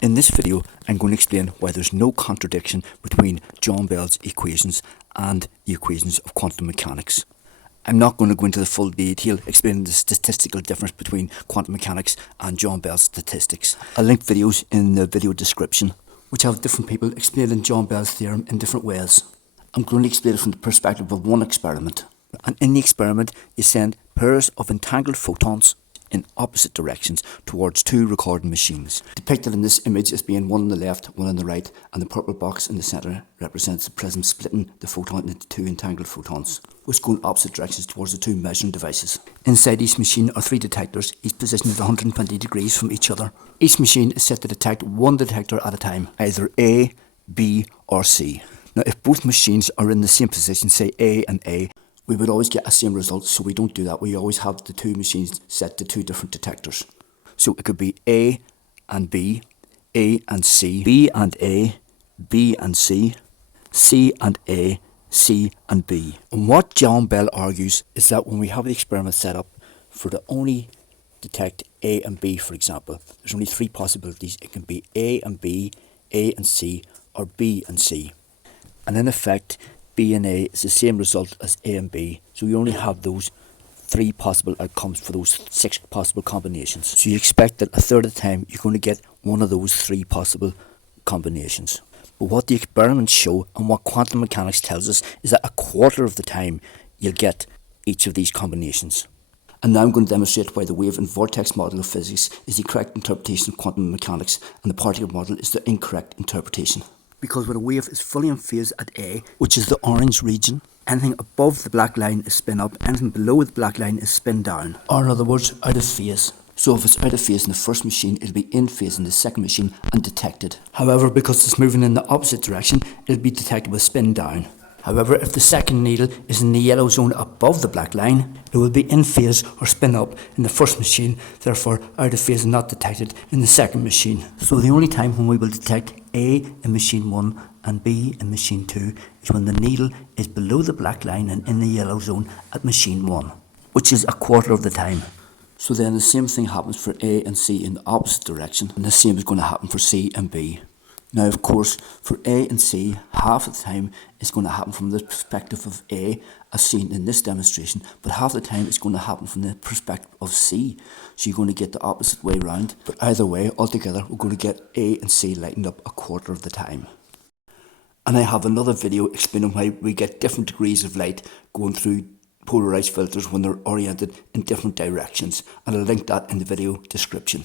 In this video, I'm going to explain why there's no contradiction between John Bell's equations and the equations of quantum mechanics. I'm not going to go into the full detail explaining the statistical difference between quantum mechanics and John Bell's statistics. I'll link videos in the video description, which have different people explaining John Bells Theorem in different ways. I'm going to explain it from the perspective of one experiment. And in the experiment, you send pairs of entangled photons in opposite directions towards two recording machines. Depicted in this image as being one on the left, one on the right, and the purple box in the centre represents the prism splitting the photon into two entangled photons, which go in opposite directions towards the two measuring devices. Inside each machine are three detectors, each positioned at 120 degrees from each other. Each machine is set to detect one detector at a time, either A, B or C. Now if both machines are in the same position, say A and A, we would always get a same result, so we don't do that. We always have the two machines set to two different detectors. So it could be A and B, A and C, B and A, B and C, C and A, C and B. And what John Bell argues is that when we have the experiment set up for to only detect A and B, for example, there's only three possibilities. It can be A and B, A and C, or B and C. And in effect, B and A is the same result as A and B, so you only have those three possible outcomes for those six possible combinations. So you expect that a third of the time you're going to get one of those three possible combinations. But what the experiments show and what quantum mechanics tells us is that a quarter of the time you'll get each of these combinations. And now I'm going to demonstrate why the wave and vortex model of physics is the correct interpretation of quantum mechanics and the particle model is the incorrect interpretation. Because when a wave is fully in phase at A, which is the orange region, anything above the black line is spin up, anything below the black line is spin down. Or in other words, out of phase. So if it's out of phase in the first machine, it'll be in phase in the second machine and detected. However, because it's moving in the opposite direction, it'll be detected with spin down. However, if the second needle is in the yellow zone above the black line, it will be in phase or spin up in the first machine, therefore out of phase and not detected in the second machine. So the only time when we will detect A in machine 1 and B in machine 2 is when the needle is below the black line and in the yellow zone at machine 1, which is a quarter of the time. So then the same thing happens for A and C in the opposite direction, and the same is going to happen for C and B. Now, of course, for A and C, half of the time it's going to happen from the perspective of A, as seen in this demonstration, but half the time it's going to happen from the perspective of C. So you're going to get the opposite way round. But either way, altogether, we're going to get A and C lightened up a quarter of the time. And I have another video explaining why we get different degrees of light going through polarized filters when they're oriented in different directions. And I'll link that in the video description.